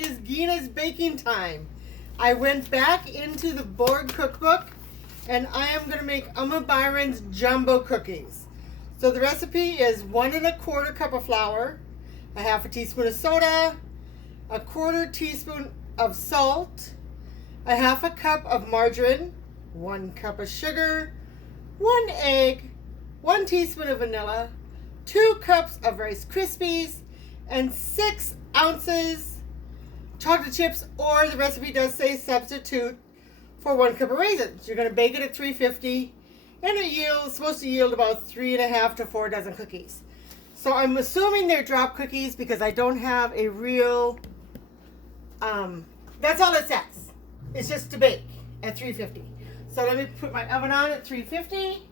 is Gina's baking time. I went back into the Borg cookbook and I am going to make Amma Byrons jumbo cookies. So the recipe is 1 1/4 cup of flour, a 1/2 teaspoon of soda, a 1/4 teaspoon of salt, a 1/2 cup of margarine, 1 cup of sugar, 1 egg, 1 teaspoon of vanilla, 2 cups of Rice Krispies, and 6 ounces chocolate chips, or the recipe does say substitute for 1 cup of raisins. You're going to bake it at 350, and it's supposed to yield about 3½ to 4 dozen cookies. So I'm assuming they're drop cookies because I don't have a real, that's all it says. It's just to bake at 350. So let me put my oven on at 350.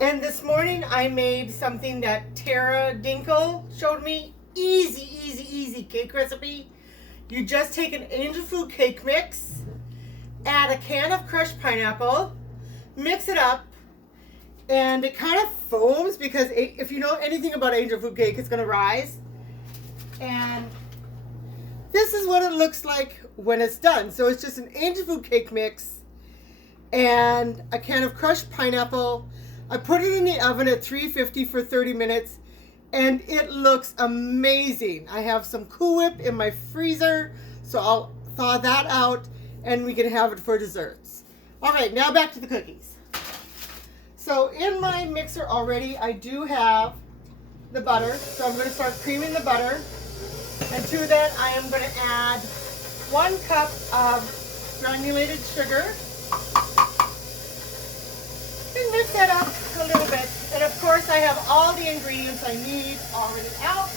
And this morning I made something that Tara Dinkle showed me. Easy cake recipe. You just take an angel food cake mix, add a can of crushed pineapple, mix it up, and it kind of foams because if you know anything about angel food cake, it's going to rise. And this is what it looks like when it's done. So it's just an angel food cake mix and a can of crushed pineapple. I put it in the oven at 350 for 30 minutes and it looks amazing. I have some Cool Whip in my freezer, so I'll thaw that out and we can have it for desserts. All right, now back to the cookies. So in my mixer already, I do have the butter. So I'm going to start creaming the butter. And to that, I am going to add 1 cup of granulated sugar. And mix that up a little bit. And of course, I have all the ingredients I need already out.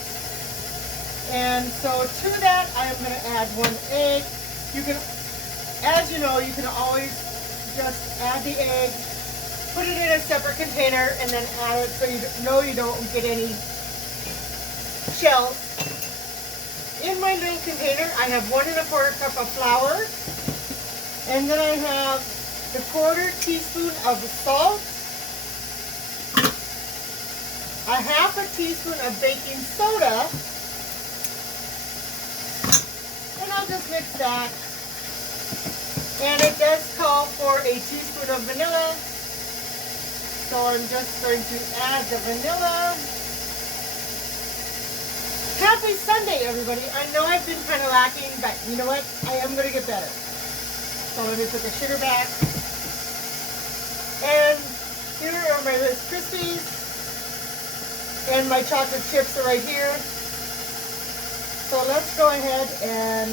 And so to that, I am going to add 1 egg. You can, as you know, you can always just add the egg, put it in a separate container, and then add it so you know you don't get any shells. In my little container, I have 1 1/4 cup of flour, and then I have the 1/4 teaspoon of salt, a 1/2 teaspoon of baking soda, and I'll just mix that. And it does call for a teaspoon of vanilla, so I'm just going to add the vanilla. Happy Sunday, everybody. I know I've been kind of lacking, but you know what? I am going to get better. So let me put the sugar back. And here are my Rice Krispies. And my chocolate chips are right here. So let's go ahead and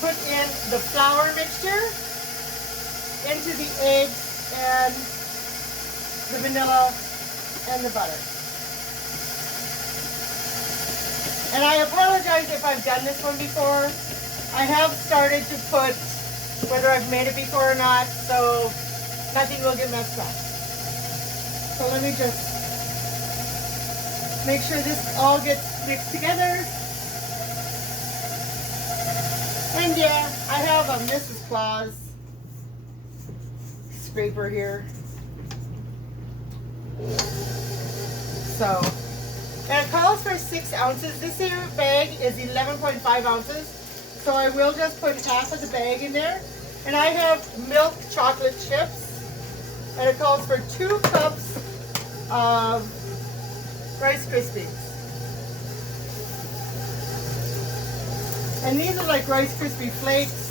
put in the flour mixture into the eggs and the vanilla and the butter. And I apologize if I've done this one before. I have started to put whether I've made it before or not, so nothing will get messed up. So let me just make sure this all gets mixed together. And yeah, I have a Mrs. Claus scraper here. So, and it calls for 6 ounces. This here bag is 11.5 ounces. So I will just put 1/2 of the bag in there. And I have milk chocolate chips. And it calls for 2 cups of Rice Krispies. And these are like Rice Krispie flakes.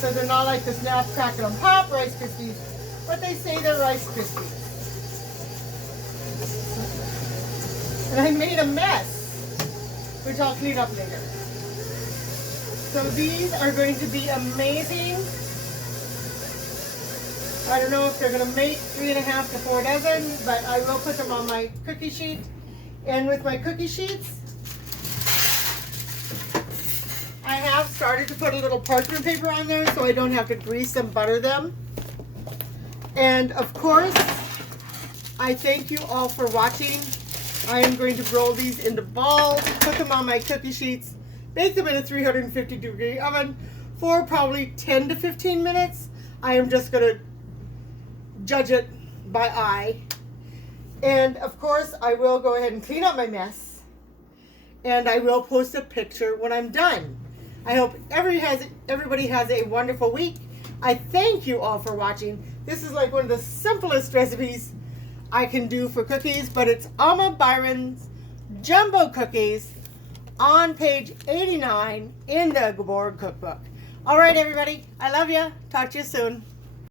So they're not like the Snap, Crackle, and Pop Rice Krispies. But they say they're Rice Krispies. And I made a mess, which I'll clean up later. So these are going to be amazing. I don't know if they're going to make 3½ to 4 dozen, but I will put them on my cookie sheet. And with my cookie sheets, I have started to put a little parchment paper on there so I don't have to grease and butter them. And of course, I thank you all for watching. I am going to roll these into balls, put them on my cookie sheets, bake them in a 350-degree oven for probably 10 to 15 minutes. I am just going to judge it by eye. And of course, I will go ahead and clean up my mess. and I will post a picture when I'm done. I hope everybody has a wonderful week. I thank you all for watching. This is like one of the simplest recipes I can do for cookies, but it's Amma Byrons Jumbo Cookies on page 89 in the Borg Cookbook. All right, everybody. I love you. Talk to you soon.